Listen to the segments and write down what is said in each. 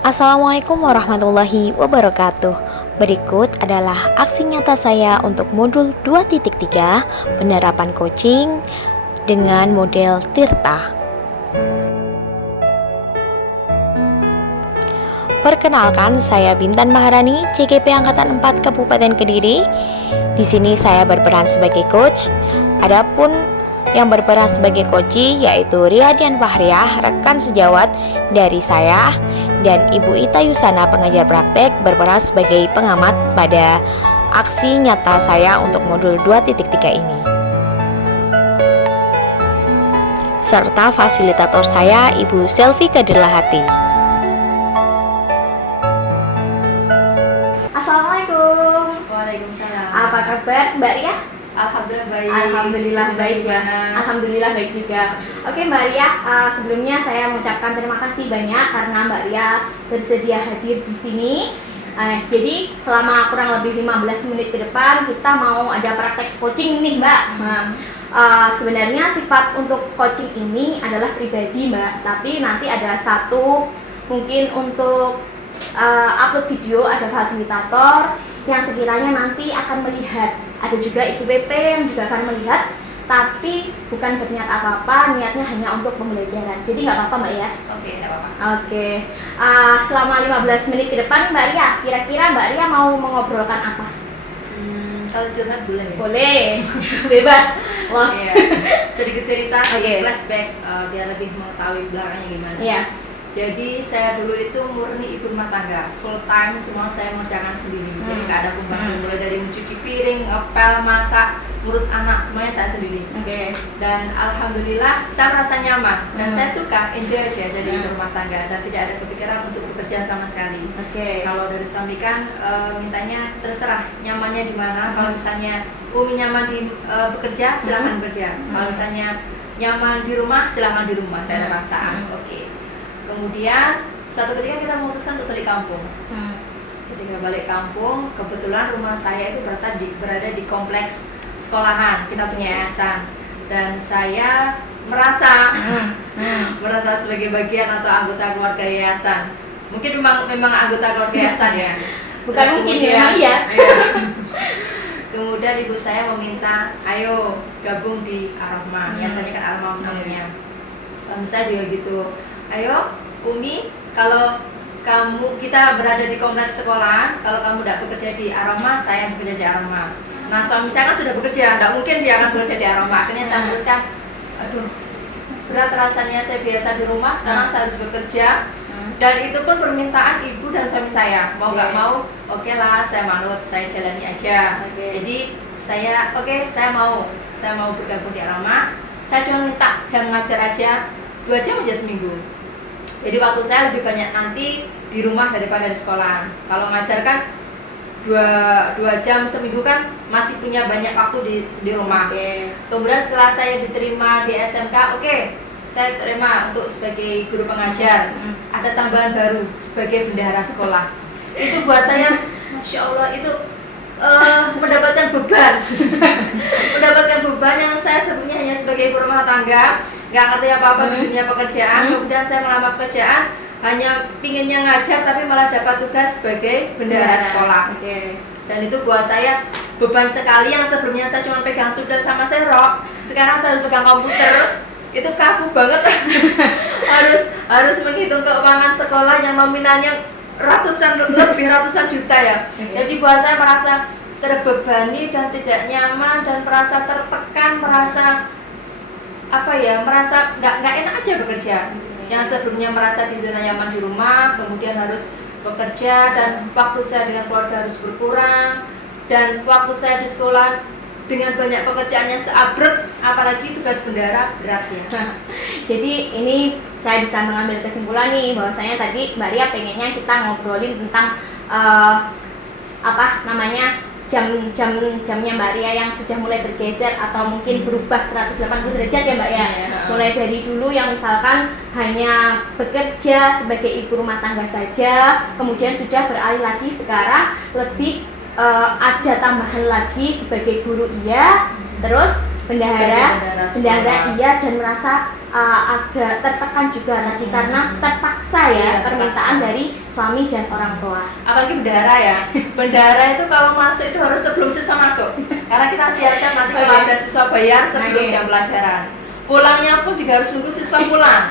Assalamualaikum warahmatullahi wabarakatuh. Berikut adalah aksi nyata saya untuk modul 2.3 penerapan coaching dengan model Tirta. Perkenalkan, saya Bintan Maharani, CGP Angkatan 4 Kabupaten Kediri. Di sini saya berperan sebagai coach. Adapun yang berperan sebagai coach yaitu Riyadian Fahriah, rekan sejawat dari saya, dan Ibu Ita Yusana, pengajar praktek, berperan sebagai pengamat pada aksi nyata saya untuk modul 2.3 ini. Serta fasilitator saya, Ibu Selvi Kadirlahati. Assalamualaikum. Waalaikumsalam. Apa kabar Mbak Ria? Alhamdulillah baik. Alhamdulillah baik ya. Alhamdulillah baik juga. Oke Mbak Ria, sebelumnya saya mengucapkan terima kasih banyak karena Mbak Ria bersedia hadir di sini. Jadi selama kurang lebih 15 menit ke depan kita mau ada praktek coaching nih Mbak. Sebenarnya sifat untuk coaching ini adalah pribadi Mbak, tapi nanti ada satu mungkin untuk upload video, ada fasilitator yang sekiranya nanti akan melihat, ada juga Ibu BP yang juga akan melihat, tapi bukan berniat apa-apa, niatnya hanya untuk pembelajaran. Jadi nggak apa-apa Mbak ya? Oke, nggak apa-apa. Oke. Selama 15 menit ke depan Mbak Ria, kira-kira Mbak Ria mau mengobrolkan apa? Kalau curhat boleh ya? Boleh, bebas, los. Iya. Sedikit cerita, Oke. flashback biar lebih mengetahui belakangnya gimana. Iya. Jadi saya dulu itu murni ibu rumah tangga, full time semua saya mengerjakan sendiri. Jadi nggak ada pembantu, mulai dari mencuci piring, ngepel, masak, ngurus anak, semuanya saya sendiri. Oke. Dan alhamdulillah saya merasa nyaman dan saya suka enjoy aja jadi ibu rumah tangga dan tidak ada kepikiran untuk bekerja sama sekali. Oke. Kalau dari suami kan mintanya terserah nyamannya di mana. Kalau misalnya Umi nyaman di bekerja, silakan bekerja. Kalau misalnya nyaman di rumah, silakan di rumah, tidak ada masalah. Oke. Kemudian suatu ketika kita memutuskan untuk balik kampung. Ketika balik kampung, kebetulan rumah saya itu berada di kompleks sekolahan, kita punya yayasan, dan saya merasa merasa sebagai bagian atau anggota keluarga yayasan. Mungkin memang anggota keluarga yayasan ya. Bukan Terus mungkin kemudian, ya, iya. Kemudian ibu saya meminta, ayo gabung di Ar-Rahmah. Biasanya kan Ar-Rahmah namanya. Suami saya juga gitu. Ayo Umi, kalau kita berada di kompleks sekolah, kalau kamu tidak bekerja di Ar-Rahmah, saya bekerja di Ar-Rahmah. Nah suami saya kan sudah bekerja, tidak mungkin dia akan bekerja di Ar-Rahmah. Akhirnya saya teruskan, aduh berat rasanya saya biasa di rumah, sekarang saya harus bekerja. Dan itu pun permintaan ibu dan suami saya, mau nggak mau, oke lah saya manut, saya jalani aja. Jadi saya saya mau bergabung di Ar-Rahmah. Saya cuma minta jam ngajar aja 2 jam aja seminggu. Jadi waktu saya lebih banyak nanti di rumah daripada di sekolah. Kalau ngajar kan 2 jam seminggu kan masih punya banyak waktu di rumah. Kemudian setelah saya diterima di SMK, saya terima untuk sebagai guru pengajar. Ada tambahan baru sebagai bendahara sekolah. Itu buat saya, masya Allah, itu mendapatkan beban. Mendapatkan beban yang saya sebenarnya hanya sebagai ibu rumah tangga, nggak ngerti apa-apa di dunia pekerjaan. Kemudian saya melamar pekerjaan, hanya pinginnya ngajar tapi malah dapat tugas sebagai bendahara sekolah. Dan itu buat saya beban sekali. Yang sebelumnya saya cuma pegang sudah sama serok, sekarang saya harus pegang komputer. Itu kaku banget. harus menghitung keuangan sekolah yang nominalnya ratusan juta ya. Jadi buat saya merasa terbebani dan tidak nyaman dan merasa tertekan, merasa nggak enak aja bekerja. Yang sebelumnya merasa di zona nyaman di rumah, kemudian harus bekerja dan waktu saya dengan keluarga harus berkurang, dan waktu saya di sekolah dengan banyak pekerjaan yang seabrek, apalagi tugas bendahara berat ya. Jadi ini saya bisa mengambil kesimpulan nih bahwasanya tadi Mbak Ria pengennya kita ngobrolin tentang jamnya Mbak Ria yang sudah mulai bergeser atau mungkin berubah 180 derajat ya Mbak ya. Mulai dari dulu yang misalkan hanya bekerja sebagai ibu rumah tangga saja, kemudian sudah beralih lagi sekarang lebih ada tambahan lagi sebagai guru terus bendahara sekolah. iya, dan merasa agak tertekan juga tadi karena terpaksa ya Iya, permintaan terpaksa. dari suami dan orang tua. Apalagi bendahara ya. Bendahara itu kalau masuk itu harus sebelum siswa masuk. Karena kita siap-siap nanti kalau Oke. ada siswa bayar sebelum Oke. jam pelajaran. Pulangnya pun juga harus nunggu siswa pulang.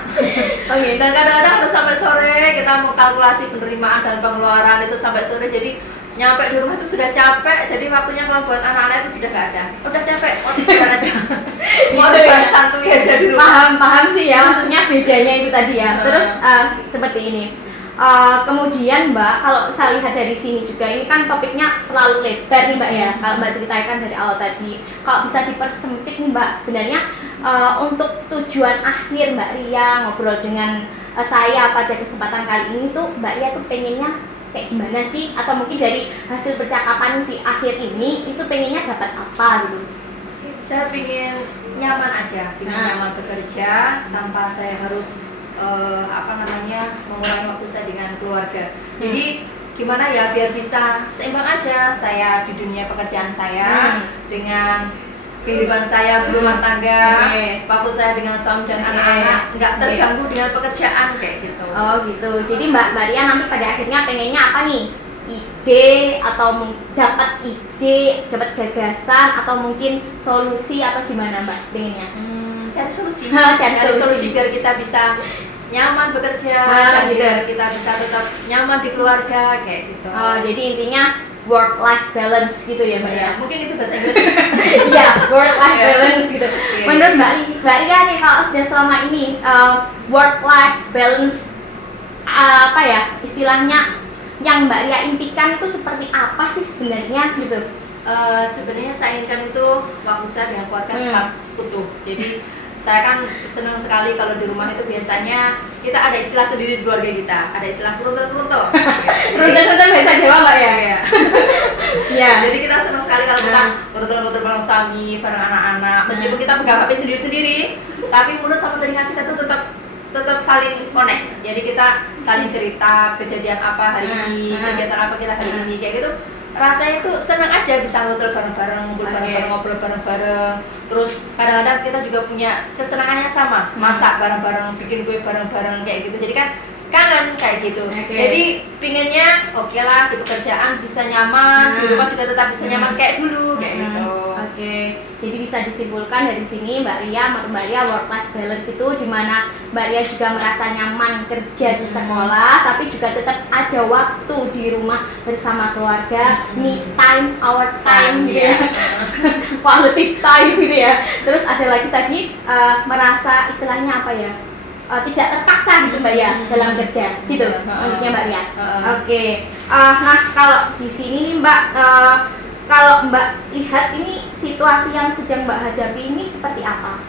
Oke. Dan kadang-kadang harus sampai sore kita mau kalkulasi penerimaan dan pengeluaran itu sampai sore, jadi nyampe di rumah itu sudah capek, jadi waktunya kalau buat anak-anak itu sudah nggak ada. Udah capek, mau tiduran aja. Mau Gitu ya. tiduran santuy aja di rumah. Paham sih ya, maksudnya bedanya itu tadi ya. Terus seperti ini. Kemudian Mbak, kalau saya lihat dari sini juga, ini kan topiknya terlalu lebar nih Mbak ya. Kalau Mbak ceritakan dari awal tadi, kalau bisa dipersempit nih Mbak, sebenarnya untuk tujuan akhir Mbak Ria ngobrol dengan saya pada kesempatan kali ini tuh, Mbak Ria tuh pengennya kayak gimana sih? Atau mungkin dari hasil percakapan di akhir ini itu pengennya dapat apa gitu? Saya pingin nyaman aja, pingin nyaman bekerja tanpa saya harus mengurangi waktu saya dengan keluarga. Jadi gimana ya biar bisa seimbang aja saya di dunia pekerjaan saya dengan kehidupan saya berumah tangga, waktu saya dengan suami dan anak-anak nggak terganggu dengan pekerjaan kayak gitu. Oh gitu. Jadi Mbak Maria nanti pada akhirnya pengennya apa nih? Ide atau dapat ide, dapat gagasan atau mungkin solusi atau gimana Mbak pengennya? Cari solusi, Cari solusi. biar kita bisa nyaman bekerja, dan gitu. biar kita bisa tetap nyaman di keluarga kayak gitu. Oh, jadi intinya work life balance gitu ya Mbak ya? Mungkin itu bahasa Inggris. Iya, work life balance gitu. Iya. Menurut Mbak Ria nih, kalau sudah selama ini work life balance apa ya istilahnya yang Mbak Ria impikan itu seperti apa sih sebenarnya gitu? Sebenarnya saya inginkan itu waktu saya dengan keluarga tetap utuh. Jadi saya kan senang sekali kalau di rumah itu biasanya kita ada istilah sendiri di keluarga kita, ada istilah runtuh-runtuh. Runtuh-runtuh bahasa Jawa Mbak ya? Ya. Jadi kita senang sekali kalau kita runtuh-runtuh bareng suami, bareng anak-anak. Meskipun kita pegang HP sendiri-sendiri, tapi mulut sama telinga kita tuh tetap saling connect. Jadi kita saling cerita kejadian apa hari ini, kegiatan apa kita hari ini kayak gitu. Rasanya tuh senang aja bisa ngobrol bareng-bareng, ngumpul bareng-bareng, ngobrol bareng-bareng. Terus kadang-kadang kita juga punya kesenangannya sama, masak bareng-bareng, bikin kue bareng-bareng kayak gitu. Jadi kan kangen kayak gitu. Jadi pinginnya oke lah di pekerjaan bisa nyaman, di rumah juga tetap bisa nyaman kayak dulu kayak gitu. Oke, jadi bisa disimpulkan dari sini Mbak Ria work life balance itu dimana Mbak Ria juga merasa nyaman kerja di sekolah, tapi juga tetap ada waktu di rumah bersama keluarga, me time, our time gitu ya, quality time gitu ya. Terus ada lagi tadi merasa istilahnya apa ya? Tidak terpaksa gitu Mbak ya dalam kerja gitu menurutnya Mbak Ria. Oke. Nah kalau di sini nih Mbak, kalau Mbak lihat ini situasi yang sedang Mbak hadapi ini seperti apa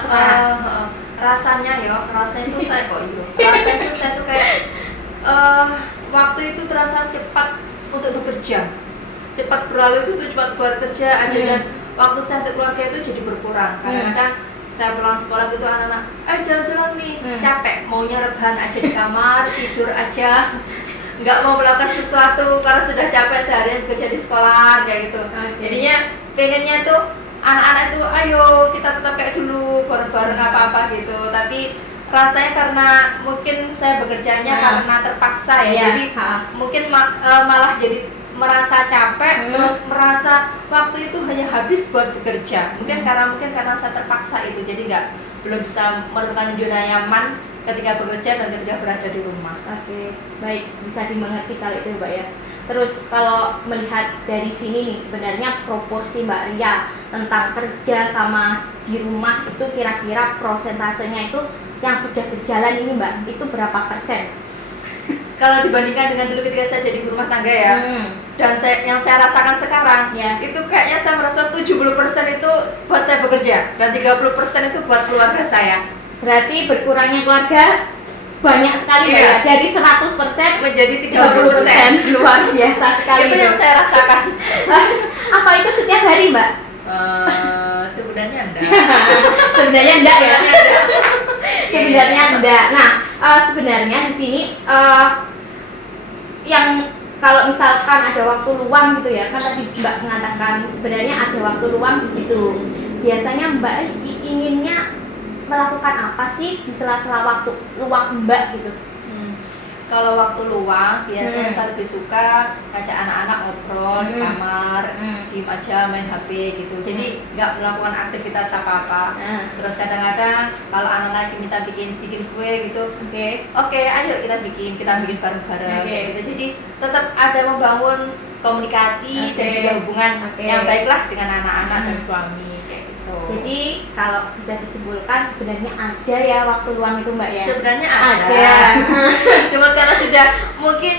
sekarang? Rasanya itu saya tuh kayak waktu itu terasa cepat untuk bekerja, cepat berlalu itu cepat buat kerja aja dan waktu saya untuk keluarga itu jadi berkurang. Kadang-kadang saya pulang sekolah gitu anak-anak, jalan-jalan nih, capek, maunya rebahan aja di kamar, tidur aja, nggak mau melakukan sesuatu karena sudah capek seharian bekerja di sekolah kayak gitu. Jadinya pengennya tuh anak-anak itu ayo kita tetap kayak dulu bareng-bareng apa-apa gitu. Tapi rasanya karena mungkin saya bekerjanya karena terpaksa ya, jadi mungkin malah jadi merasa capek, terus merasa waktu itu hanya habis buat bekerja. Mungkin karena saya terpaksa itu, jadi belum bisa menemukan zona nyaman ketika bekerja dan ketika berada di rumah. Oke, baik, bisa dimengerti kalau itu Mbak ya. Terus kalau melihat dari sini nih, sebenarnya proporsi Mbak Ria tentang kerja sama di rumah itu kira-kira prosentasenya itu yang sudah berjalan ini Mbak, itu berapa persen? Kalau dibandingkan dengan dulu ketika saya jadi rumah tangga ya, dan yang saya rasakan sekarang, itu kayaknya saya merasa 70% itu buat saya bekerja, dan 30% itu buat keluarga saya. Berarti berkurangnya keluarga banyak sekali ya, dari 100% menjadi 30%. Luar biasa sekali. Itu yang saya rasakan. Apa itu setiap hari Mbak? Sebenarnya enggak. Sebenarnya enggak ya. Sebenarnya enggak. Nah, sebenarnya di sini yang kalau misalkan ada waktu luang gitu ya, kan tadi Mbak mengatakan sebenarnya ada waktu luang di situ. biasanya Mbak inginnya melakukan apa sih di sela-sela waktu luang Mbak gitu? Kalau waktu luang biasanya Hmm. saya lebih suka ngajak anak-anak ngobrol di kamar, diem aja main HP gitu. Jadi nggak melakukan aktivitas apa-apa. Terus kadang-kadang kalau anak lagi minta bikin kue gitu, oke, ayo kita bikin bareng-bareng Oke. kayak gitu. Jadi tetap ada membangun komunikasi dan Oke. juga hubungan Oke. yang baiklah dengan anak-anak dan Hmm. suami kayak gitu. Jadi kalau bisa disimpulkan sebenarnya ada ya waktu luang itu Mbak ya? Sebenarnya ada. Ada. Cuma karena sudah mungkin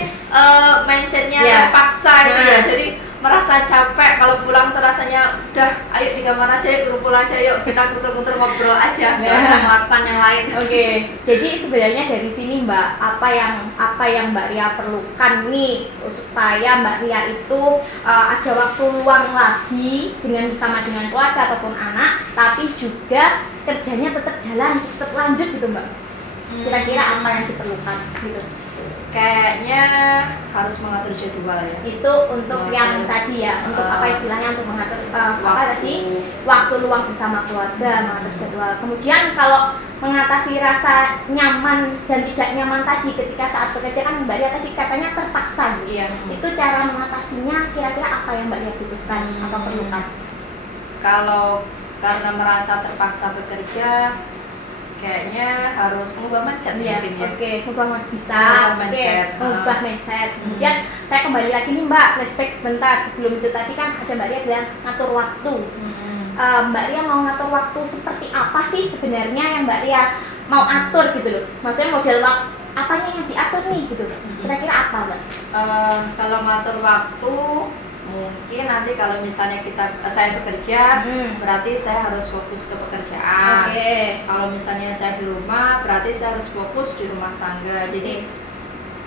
mindsetnya Ya. terpaksa itu ya, Nah. jadi merasa capek kalau pulang terasanya udah ayo di kamar aja yuk, kumpul aja yuk, kita kumpul-kumpul ngobrol aja, nggak Ya. usah melakukan yang lain. Oke, jadi sebenarnya dari sini Mbak, apa yang Mbak Ria perlukan nih supaya Mbak Ria itu ada waktu luang lagi bersama dengan keluarga ataupun anak, tapi juga kerjanya tetap jalan, tetap lanjut gitu Mbak. Kira-kira apa yang diperlukan gitu? Kayaknya harus mengatur jadwal ya. Itu untuk Mengatur. yang tadi ya, untuk apa istilahnya untuk mengatur apa Waktu. tadi waktu luang bersama keluarga, mengatur jadwal. Kemudian kalau mengatasi rasa nyaman dan tidak nyaman tadi ketika saat bekerja kan Mbak Ria tadi katanya terpaksa gitu. Iya. Itu cara mengatasinya kira-kira apa yang Mbak Ria butuhkan atau perlukan? Kalau karena merasa terpaksa bekerja, kayaknya harus mengubah mindset Iya, mungkin ya. oke, mengubah bisa, Mengubah oke, mindset. mengubah mindset. Kemudian saya kembali lagi nih Mbak, flashback sebentar. Sebelum itu tadi kan ada Mbak Ria bilang ngatur waktu. Mbak Ria mau ngatur waktu seperti apa sih sebenarnya yang Mbak Ria mau atur gitu loh? Maksudnya model waktu apanya yang diatur nih gitu? Kira-kira apa Mbak? Kalau ngatur waktu, mungkin nanti kalau misalnya saya bekerja, berarti saya harus fokus ke pekerjaan. Kalau misalnya saya di rumah, berarti saya harus fokus di rumah tangga. Jadi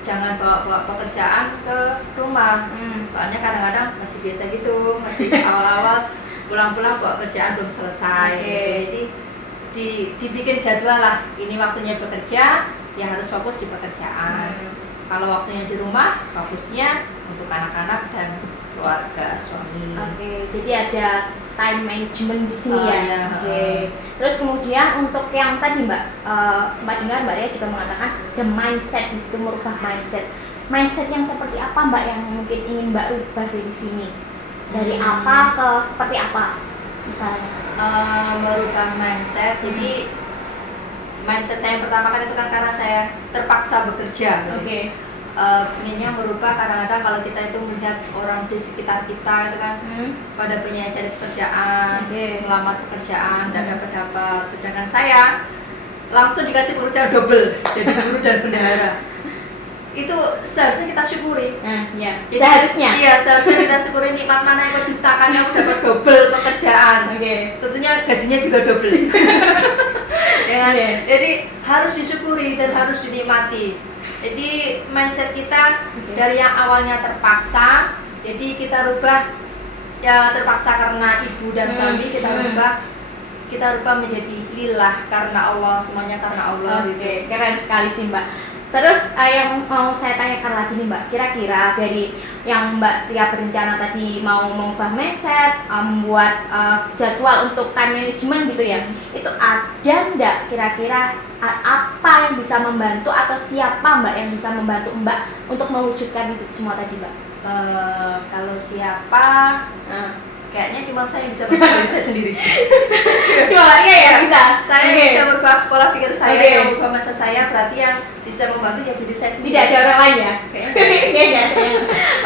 jangan bawa pekerjaan ke rumah. Soalnya kadang-kadang masih biasa gitu, masih awal-awal pulang-pulang bawa kerjaan belum selesai. Oke. Gitu. Jadi dibikin jadwal lah. Ini waktunya bekerja, ya harus fokus di pekerjaan. Kalau waktunya di rumah, fokusnya untuk anak-anak dan keluarga, suami. Oke, jadi ada time management di sini Oh, ya. iya. Oke. Terus kemudian untuk yang tadi Mbak, sempat dengar Mbak Ria juga mengatakan the mindset di situ merubah mindset. Mindset yang seperti apa Mbak yang mungkin ingin Mbak rubah dari sini? Dari apa ke seperti apa misalnya? Merubah mindset. Jadi mindset saya yang pertama kan itu kan karena saya terpaksa bekerja. Oke. Inginnya merubah kadang-kadang kalau kita itu melihat orang di sekitar kita itu kan pada punya cari pekerjaan, melamar pekerjaan dan dapat, sedangkan saya langsung dikasih pekerjaan double jadi guru dan bendahara. Itu seharusnya kita syukuri. Ya. Jadi, Seharusnya. Iya, seharusnya kita syukuri nikmat mana yang distakannya dapat double pekerjaan. Oke. Tentunya gajinya juga double. Ya kan? Oke. Jadi harus disyukuri dan harus dinikmati. Jadi mindset kita dari yang awalnya terpaksa, jadi kita rubah ya terpaksa karena ibu dan suami, kita rubah menjadi lillah karena Allah, semuanya karena Allah. Oke, keren sekali sih Mbak. Terus yang mau saya tanyakan lagi nih Mbak, kira-kira dari yang Mbak Ria berencana tadi mau mengubah mindset, membuat jadwal untuk time management gitu ya, itu ada nggak kira-kira apa yang bisa membantu atau siapa Mbak yang bisa membantu Mbak untuk mewujudkan itu semua tadi Mbak? Kalau siapa, kayaknya cuma saya yang bisa berubah diri saya sendiri. Cuma Mbak Ria ya bisa? Saya Oke. bisa berubah pola pikir saya, Oke. yang berubah masa saya, berarti yang bisa membantu ya diri saya sendiri. Tidak ada orang lain ya? Kayaknya. Kayaknya ada yang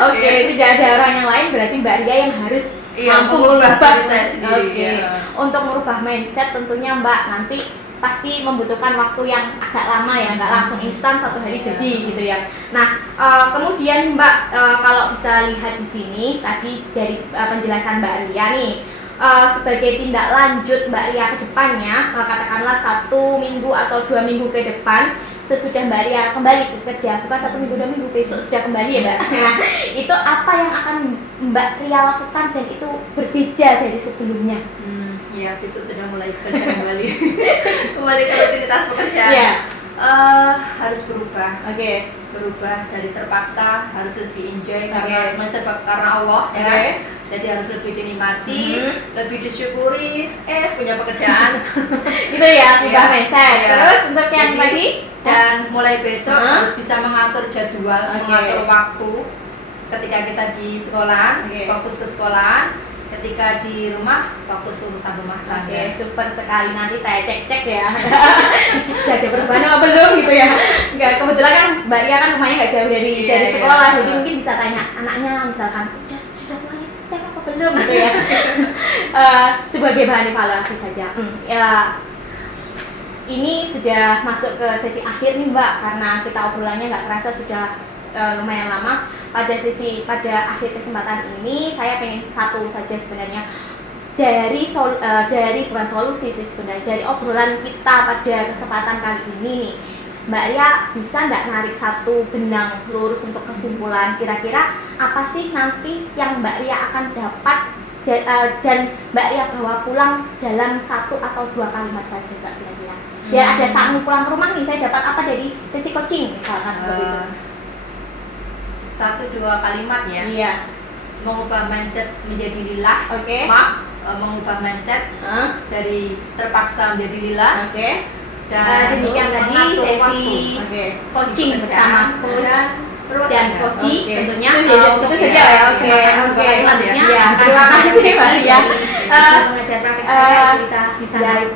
Oke, tidak ada orang yang lain berarti Mbak Ria yang harus Iya, mampu merubah merubah diri saya sendiri. Oke. Iya. Untuk merubah mindset tentunya Mbak nanti pasti membutuhkan waktu yang agak lama ya, nggak langsung instan satu hari jadi gitu ya. Nah, kemudian Mbak kalau bisa lihat di sini tadi dari penjelasan Mbak Ria nih, sebagai tindak lanjut Mbak Ria ke depannya, katakanlah 1 minggu atau 2 minggu ke depan sesudah Mbak Ria kembali bekerja, bukan 1 minggu 2 minggu besok sudah kembali ya Mbak. Nah, itu apa yang akan Mbak Ria lakukan dan itu berbeda dari sebelumnya? Iya, besok sudah mulai bekerja kembali ke rutinitas pekerjaan. Iya. Harus berubah. Oke. berubah dari terpaksa harus lebih enjoy karena semuanya serba karena Allah ya kan? Jadi harus lebih dinikmati, lebih disyukuri, punya pekerjaan Gitu ya, ubah mindset. Iya. Terus untuk yang Jadi, tadi dan mulai besok harus bisa mengatur jadwal, mengatur waktu ketika kita di sekolah, fokus ke sekolah, ketika di rumah fokus urusan rumah tangga. Oke, super sekali. Nanti saya cek-cek ya. Sudah ada perubahan apa belum gitu ya? Enggak, kebetulan kan Mbak Ria kan rumahnya nggak jauh dari sekolah, jadi mungkin bisa tanya anaknya misalkan sudah mulai tem apa belum gitu ya. Sebagai bahan evaluasi saja. Ya, ini sudah masuk ke sesi akhir nih Mbak, karena kita obrolannya nggak kerasa sudah lumayan lama. Pada akhir kesempatan ini saya pengen satu saja sebenarnya, dari bukan solusi sih sebenarnya, dari obrolan kita pada kesempatan kali ini nih, Mbak Ria bisa nggak narik satu benang lurus untuk kesimpulan kira-kira apa sih nanti yang Mbak Ria akan dapat dan Mbak Ria bawa pulang dalam 1 atau 2 kalimat saja Mbak kira-kira. Biar ada saat pulang ke rumah nih, saya dapat apa dari sesi coaching misalkan seperti itu. 1-2 kalimat ya. Iya. Mengubah mindset menjadi lillah. Mengubah mindset dari terpaksa menjadi lillah. Dan demikian tadi sesi coaching bersama coach dan coach tentunya. Itu saja ya. Oke. Selanjutnya terima kasih Mbak Ria.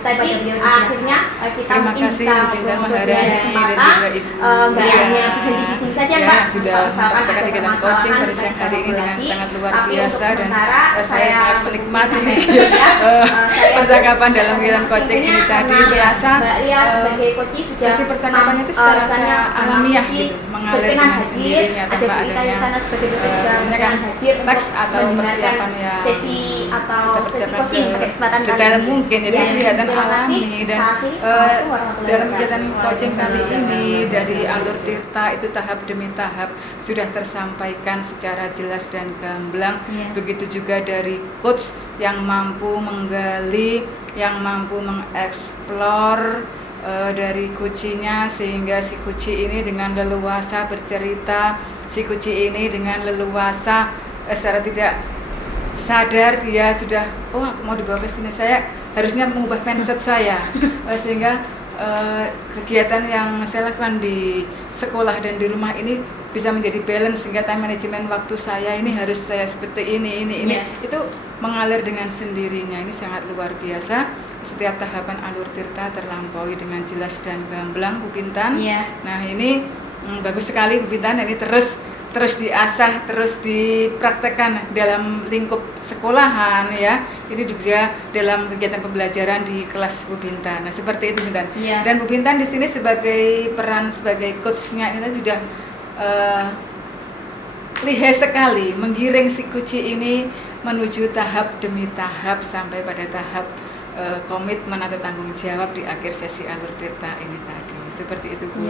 Tadi akhirnya kita mungkin bisa Bintan Maharani dan juga Ibu Mbak hanya berhenti di sini saja Mbak. Sudah mendapatkan kegiatan coaching pada siang hari ini dengan sangat luar biasa, dan saya sangat menikmati percakapan dalam kegiatan coaching ini tadi. Serasa sesi percakapannya itu serasa alamiah gitu, mengalir dengan sendirinya tanpa adanya misalnya kan teks atau persiapan yang sesi coaching pada kesempatan kali detail ini. mungkin, jadi kelihatan terima kasih. alami. Dan dalam kegiatan coaching kali ini dari Alur Tirta itu tahap demi tahap sudah tersampaikan secara jelas dan gamblang. Begitu juga dari coach yang mampu menggali, yang mampu mengeksplor dari kucinya, sehingga si kuci ini dengan leluasa bercerita, si kuci ini dengan leluasa secara tidak sadar dia sudah, aku mau dibawa ke sini, saya harusnya mengubah mindset saya. Sehingga kegiatan yang saya lakukan di sekolah dan di rumah ini bisa menjadi balance, sehingga time management waktu saya ini harus saya seperti ini. Itu mengalir dengan sendirinya. Ini sangat luar biasa. Setiap tahapan Alur Tirta terlampaui dengan jelas dan gamblang, Bu Bintan. Nah ini bagus sekali Bu Bintan, ini terus diasah, terus dipraktekkan dalam lingkup sekolahan ya. Ini juga dalam kegiatan pembelajaran di kelas Bu Bintan. Nah, seperti itu Bu Bintan. Dan Bu Bintan di sini sebagai peran sebagai coachnya ini sudah lihai sekali menggiring si kuci ini menuju tahap demi tahap sampai pada tahap komitmen atau tanggung jawab di akhir sesi Alur Tirta ini tadi. Seperti itu Bu.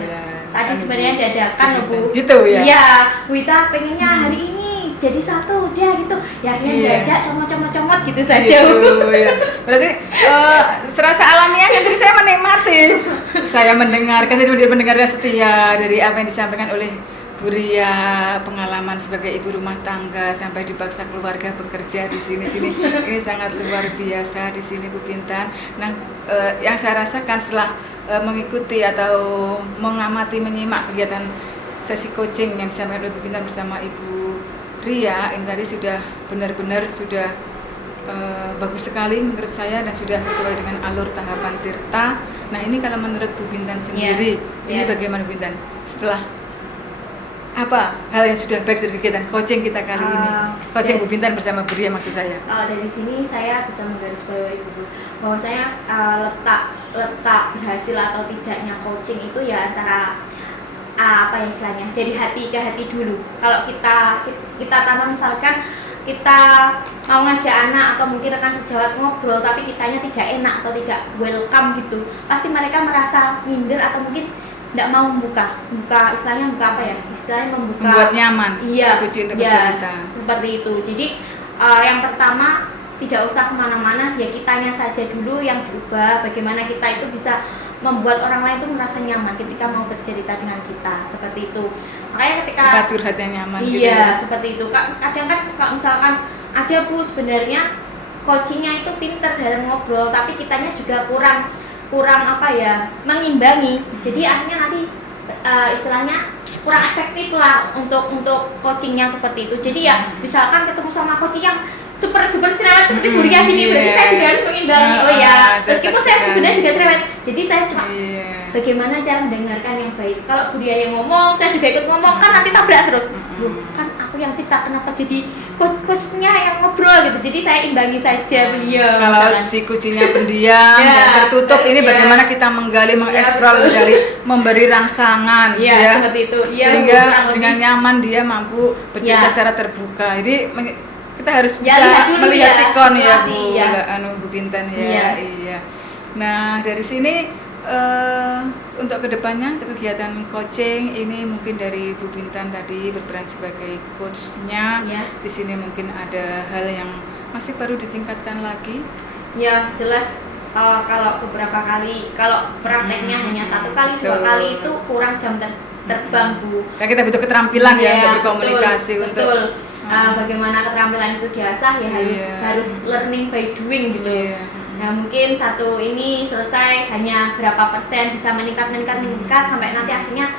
Tadi sebenarnya dadakan loh Bu. Gitu ya. Iya, Bu Ita pengennya hari ini jadi satu udah gitu. Ya akhirnya dadak comot gitu saja. Gitu, ya. Berarti serasa alamiahnya tadi saya menikmati. Saya mendengarkan, saya mendengar setia dari apa yang disampaikan oleh Bu Ria, pengalaman sebagai ibu rumah tangga sampai dipaksa keluarga bekerja di sini. Ini sangat luar biasa di sini Bu Bintan. Nah, yang saya rasakan setelah mengikuti atau mengamati, menyimak kegiatan sesi coaching yang disampaikan oleh Bu Bintan bersama Ibu Ria, ini tadi sudah benar-benar sudah bagus sekali menurut saya dan sudah sesuai dengan alur tahapan Tirta. Nah, ini kalau menurut Bu Bintan sendiri, ini bagaimana Bu Bintan setelah apa hal yang sudah baik dari kegiatan coaching kita kali ini? Coaching Bu Bintan bersama Bu Ria maksud saya. Dari sini saya bisa menggarisbawahi bahwa saya letak berhasil atau tidaknya coaching itu ya antara apa ya istilahnya, dari hati ke hati dulu. Kalau kita tanam misalkan kita mau ngajak anak atau mungkin rekan sejawat ngobrol tapi kitanya tidak enak atau tidak welcome gitu, pasti mereka merasa minder atau mungkin tidak mau membuka istilahnya membuat nyaman untuk bercerita. Seperti itu. Jadi yang pertama tidak usah kemana-mana, ya kitanya saja dulu yang berubah. Bagaimana kita itu bisa membuat orang lain itu merasa nyaman ketika mau bercerita dengan kita, seperti itu. Makanya ketika tempat curhat yang nyaman gitu iya ya. seperti itu. Kadang kan kalau misalkan ada Bu sebenarnya coachingnya itu pinter dalam ngobrol, tapi kitanya juga kurang apa ya, mengimbangi. Jadi akhirnya nanti istilahnya kurang efektif lah untuk coaching yang seperti itu. Jadi ya misalkan ketemu sama coaching yang super duper cerewet seperti Buria gini, berarti saya juga harus mengimbangi. Oh ya, meskipun saya sebenarnya juga cerewet. Jadi saya cuma bagaimana cara mendengarkan yang baik. Kalau Buria yang ngomong, saya juga ikut ngomong, kan nanti tabrak terus. Loh, kan aku yang cipta, kenapa jadi coachnya yang ngobrol gitu. Jadi saya imbangi saja beliau. Kalau si kucingnya pendiam dan tertutup, ini bagaimana kita menggali, mengeksplor, memberi rangsangan, seperti itu. Sehingga dengan nyaman dia mampu bercerita secara terbuka. Jadi kita harus bisa melihat sikon ya Bu Bintan ya. Iya. Nah dari sini untuk kedepannya untuk kegiatan coaching ini mungkin dari Bu Bintan tadi berperan sebagai coachnya. Di sini mungkin ada hal yang masih perlu ditingkatkan lagi. Ya jelas. Kalau beberapa kali, kalau prakteknya hanya 1 kali, 2 kali itu kurang jam terbang Bu. Karena kita butuh keterampilan untuk berkomunikasi. Betul. Bagaimana keterampilan itu diasah ya harus learning by doing gitu. Nah mungkin satu ini selesai hanya berapa persen, bisa meningkat sampai nanti akhirnya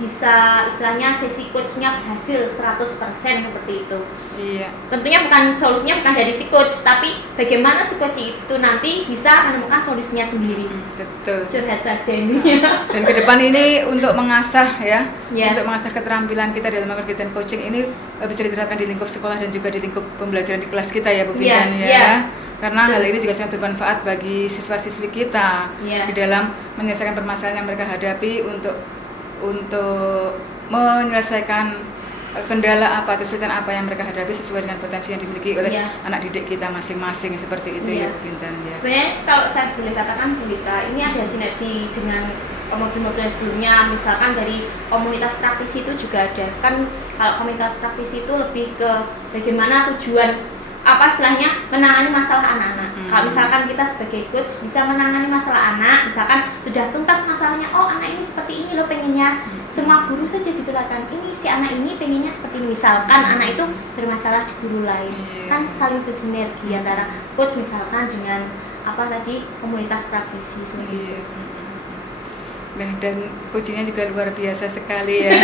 bisa istilahnya sesi coachnya berhasil 100% seperti itu. Tentunya solusinya bukan dari si coach, tapi bagaimana si coach itu nanti bisa menemukan solusinya sendiri. Betul. Curhat saja ini. Dan ke depan ini untuk mengasah untuk mengasah keterampilan kita dalam kegiatan coaching ini bisa diterapkan di lingkup sekolah dan juga di lingkup pembelajaran di kelas kita ya Bu Bintan Karena hal ini juga sangat bermanfaat bagi siswa-siswi kita di dalam menyelesaikan permasalahan yang mereka hadapi untuk menyelesaikan kendala apa atau kesulitan apa yang mereka hadapi sesuai dengan potensi yang dimiliki oleh anak didik kita masing-masing seperti itu ya Bu Bintan Sebenarnya kalau saya boleh katakan Bu Lita, ini ada sinergi dengan modul-modul sebelumnya, misalkan dari komunitas praktisi itu juga ada. Kan kalau komunitas praktisi itu lebih ke bagaimana tujuan apa istilahnya menangani masalah anak-anak. Kalau misalkan kita sebagai coach bisa menangani masalah anak, misalkan sudah tuntas masalahnya, oh anak ini seperti ini loh pengennya, semua guru saja diterapkan ini, si anak ini pengennya seperti ini. Misalkan anak itu bermasalah di guru lain, kan saling bersinergi antara coach misalkan dengan apa tadi komunitas praktisi sendiri. Nah, dan coachingnya juga luar biasa sekali ya.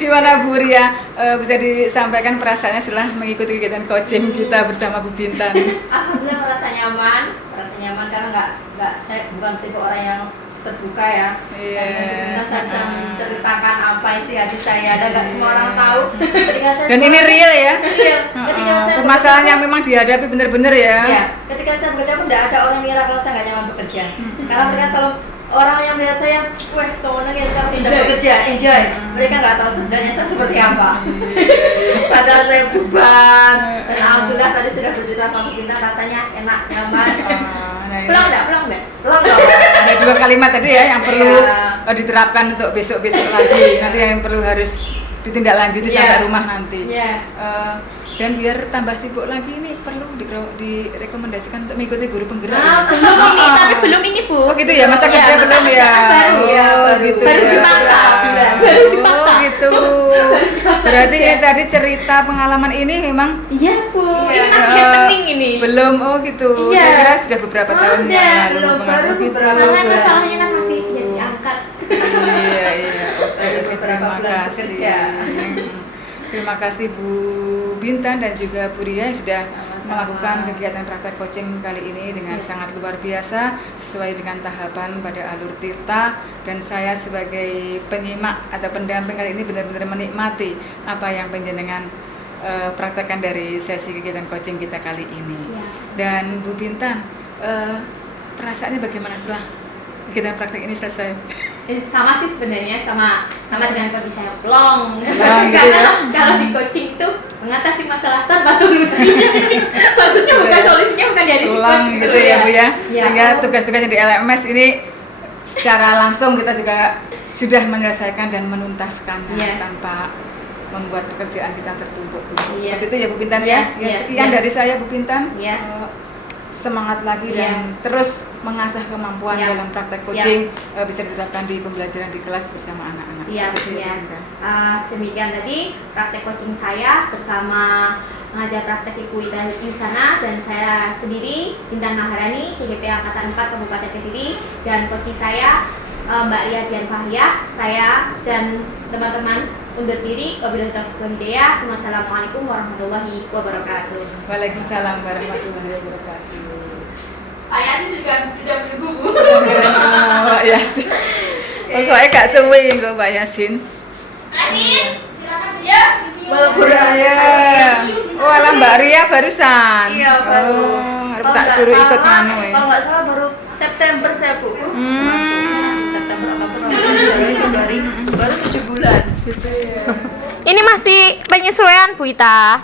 Gimana Bu Ria, bisa disampaikan perasaannya setelah mengikuti kegiatan coaching kita bersama Bu Bintan? Alhamdulillah merasa nyaman karena saya bukan tipe orang yang terbuka ya. Saya bisa menceritakan apa isi hati saya, dan nggak semua orang tahu. Dan ini real ya? Real. Ketika saya permasalahan yang memang dihadapi benar-benar ya? Iya. Ketika saya bekerja pun tidak ada orang mengira kalau saya nggak nyaman bekerja. Karena mereka selalu orang yang melihat saya, wah semuanya ya sekarang sudah bekerja, enjoy. Mereka nggak tahu sebenarnya saya seperti apa. Padahal saya beban. Dan alhamdulillah tadi sudah bercerita sama Bu Bintan, rasanya enak, nyaman. Pulang enggak? Ada 2 kalimat tadi ya yang perlu diterapkan untuk besok-besok lagi. Nanti yang perlu harus ditindaklanjuti sampai rumah nanti. Dan biar tambah sibuk lagi ini perlu direkomendasikan untuk mengikuti guru penggerak. Belum ini Bu. Oh gitu ya, masa kerja belum ya? Baru dipaksa. Gitu. Berarti tadi cerita pengalaman ini memang iya Bu. Ini nasihat penting ini. Belum, oh gitu. Saya kira sudah beberapa tahun yang lalu baru gitu. Karena masalahnya kan masih diangkat. Iya. Oke, terima kasih. Terima kasih Bu Bintan dan juga Bu Ria yang sudah melakukan kegiatan praktek coaching kali ini dengan sangat luar biasa sesuai dengan tahapan pada alur Tirta, dan saya sebagai penyimak atau pendamping kali ini benar-benar menikmati apa yang penjenengan praktekkan dari sesi kegiatan coaching kita kali ini. Dan Bu Bintan, perasaannya bagaimana setelah kegiatan praktek ini selesai? Sama sih sebenarnya, sama dengan kondisi saya plong. Gitu ya? Kalau di coaching itu mengatasi masalah tanpa solusinya. Maksudnya bukan solusinya, bukan dari si coach gitu ya Bu ya. Sehingga tugas-tugas yang di LMS ini secara langsung kita juga sudah menyelesaikan dan menuntaskannya tanpa membuat pekerjaan kita tertumpuk-tumpuk. Seperti itu ya Bu Bintan ya. Sekian dari saya Bu Bintan. Semangat lagi dan terus mengasah kemampuan dalam praktek coaching bisa diterapkan di pembelajaran di kelas bersama anak-anak. Iya, iya. Demikian tadi praktek coaching saya bersama pengajar praktek Ibu Ida Yusana dan saya sendiri Intan Maharani, CGP Angkatan 4 Kabupaten Kediri, dan coach saya Mbak Ria Dian Fahriah. Saya dan teman-teman undur diri. Wabillahi taufiq wal hidayah. Wassalamualaikum warahmatullahi wabarakatuh. Waalaikumsalam warahmatullahi wabarakatuh. Pak Yasin juga sudah bergumul. Pak Yasin. Pokoknya gak suwe kok Pak Yasin. Yasin, silakan ya. Ya. Oh, alah Mbak Ria barusan. Iya, baru. Harus tak suruh ikut manu ya. Kalau nggak salah baru September saya Bu. September Oktober Februari baru 7 bulan. Ini masih penyesuaian Bu Ita.